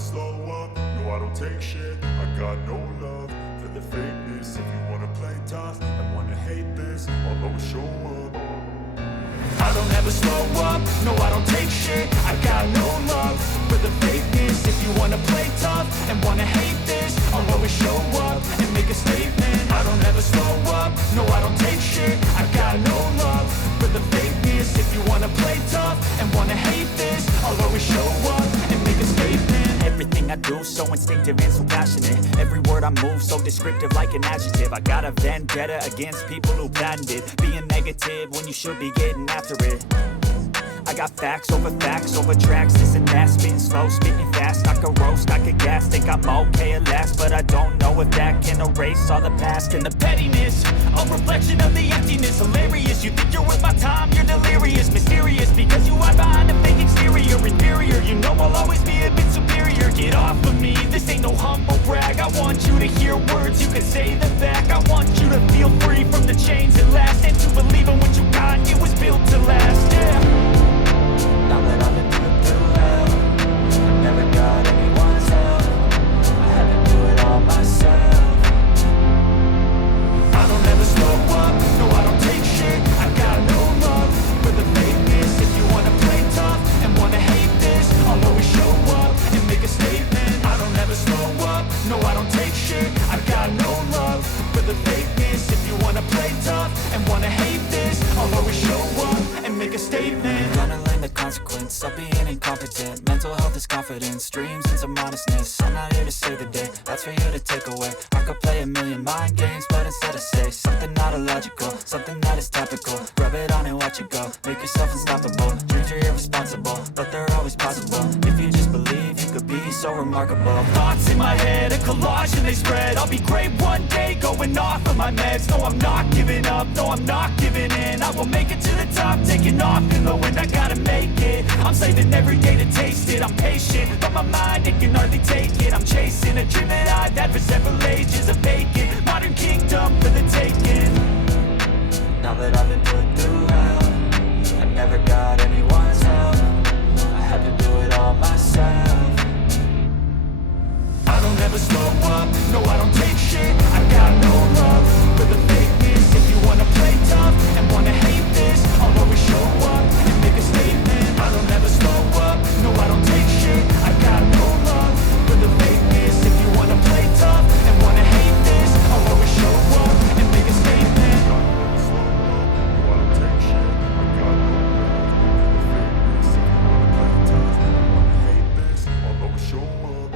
slow up, no I don't take shit. I got no love for the fakeness. If you wanna play tough and wanna hate this, I'll always show up. I don't ever slow up, no I don't take shit. I got no love for the fakeness. If you wanna play tough and wanna hate this, I'll always show up and make a statement. I don't ever slow up, no I don't take shit. I got no love for the fakeness. If you wanna play tough and wanna hate this, I'll always show up and make a statement. Everything I do so instinctive and so passionate. Every word I move so descriptive like an adjective. I got a vendetta against people who patented being negative when you should be getting after it. I got facts over tracks, this and that. Spitting slow, spitting fast, I could roast, I could gas. Think I'm okay at last, but I don't know if that can erase all the past. And the pettiness, a reflection of the emptiness. Hilarious, you think you're worth my time, you're delirious. Mysterious, because you hide behind a fake exterior. Inferior, you know I'll always be a bit superior. Get off of me, this ain't no humble brag. I want you to hear words, you can say them back. I want you to feel free from the chains at last, and to believe in what you got, it was built to last, yeah. Now that I've been through hell, I never got anyone's help. I had to do it all myself. I don't ever slow up, no I don't take shit. I got no love for the fakeness. If you wanna play tough and wanna hate this, I'll always show up and make a statement. I don't ever slow up, no I don't take shit. I got no love for the fakeness. If you wanna play tough and wanna hate this, I'll always show up and make a statement. Gonna learn the consequence of being incompetent. Mental health is confidence, dreams and some honestness. I'm not here to save the day, that's for you to take away. I could play a million mind games, but instead I say something not illogical, something that is topical. Rub it on and watch it go, make yourself unstoppable. Dreams are irresponsible, but they're always possible. If you just believe, you could be so remarkable. Thoughts in my head, a collage and they spread. I'll be great one day, going off of my meds. No, I'm not giving up, no, I'm not giving in. I will make it to the top, taking off in the wind. I gotta make it, I'm saving every day to taste it. I'm patient, but my mind, it can hardly take it. I'm chasing a dream that I've had for several ages. A vacant, modern kingdom for the taking. Now that I've been put through hell, I never got anyone's help. I had to do it all myself.